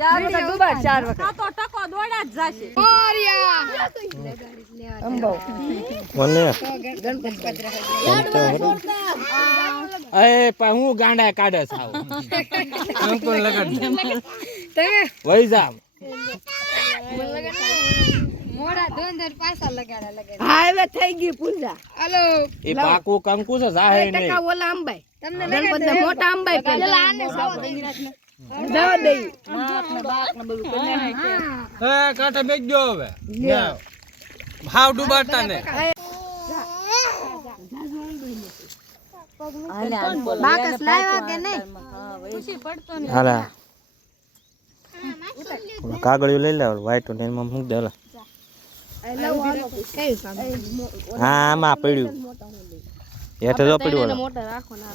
ચાર વખત ડૂબાડ ચાર વખત. તો ટકો દોડા જ જાશે. અંબો મને? અરે પા હું ગાંડા કાઢે સાવ અંકુલ લગાડ વઈ જા હા હવે થઈ ગઈ પૂજા. એ પાકું કંકુ છે જાહે નહીં. ઓલા અંબાઈ. ગણપતિ મોટા અંબાઈ પેલા જવા દઈ હે કાંઠે બેસજો હવે. ભાવ ને. બાકસ લાવ્યા કે નહીં? હાલા. કાગળિયું લઈ લે વાઈટ ને એમાં મૂક દે હા આમાં પડ્યું. હેઠે જો પડ્યું મોટા રાખો ના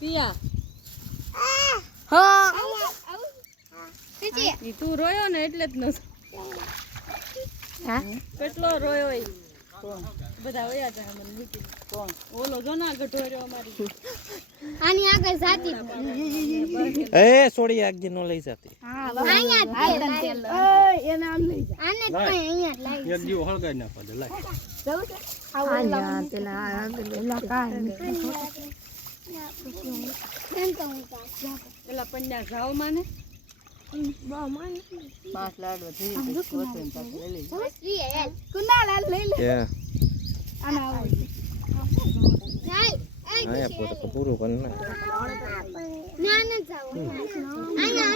પિયા. હા. તું રોયો ને એટલે જ નતો કેટલો રોયો બધા વયા જાય મને મૂકી કોણ? ઓલો જુનાગઢ રોયો અમારી. આની આગળ જાતી. એ સોડી આગજી નો લઈ જતી. અહીંયા જ એને આમ લઈ જા આને જ અહીંયા જ લાવી એક જીવ હળગાઈ નાખો દે લાય. હા પેલા કાંઈ. પેલા પંડ્યા જાવ માને લઈ લે. પૂરું કરી ના ના જાવ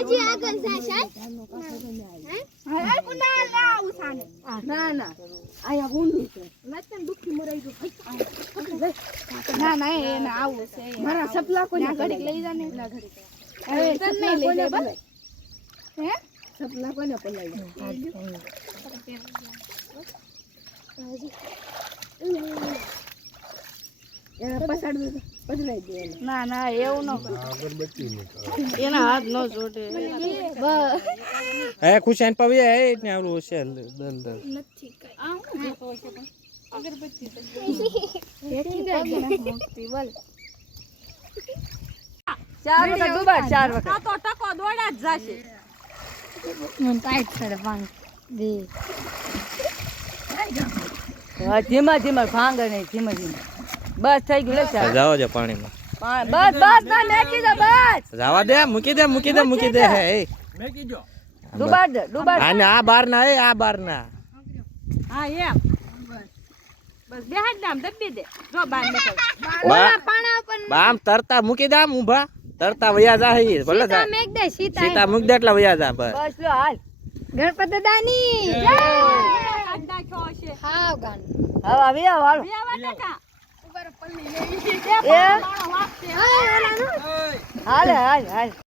હજી આગળ જાશ હાલ. હા કુનાલ ના આવું સાને ના ના. આયા ઊંડું છે મતન દુખી મરાઈ ગયું ના ના એને આવું છે. મારા સપલા કોઈ ઘડીક લઈ જાને. ના ઘડીક. હવે તને લઈ જા બસ હે? સપલા કોને પલાઈ એને પસાડ દે બદલાઈ દે ના ના એવું ન કરે. એના હાથ ન જોડે. એ ખુશાન પવી એ ને આવડું છે દલ દલ આ હું જોતો હશે પણ. અગરબત્તી તો ચાર વખત ડૂબાડ ચાર વખત. આ તો ટકો દોડ્યા જ જાશે. ધીમા ધીમા ભાંગ નહીં ધીમા ધીમા. બસ થઈ ગયું લે ચાલ જાઓ જો પાણીમાં. બસ બસ ના મેકી દે બસ. જવા દે મૂકી દે મૂકી દે મૂકી દે હે મેકી જો ડુબાડ દે ડુબાડ આને આ બાર ના એ આ બાર ના. હા એમ. બસ બેહાડ નામ દબી દે. જો બાર નીકળ. બા આમ તરતા મૂકી દે આમ ઊભા. તરતા વયા જા હે ભલે જા. સીતા મૂક દે એટલા વયા જા બસ. બસ લો હાલ. ગણપતિ દાની જય. હાવ ગાન હવે આવી આવો હાલો હાલ હાલ.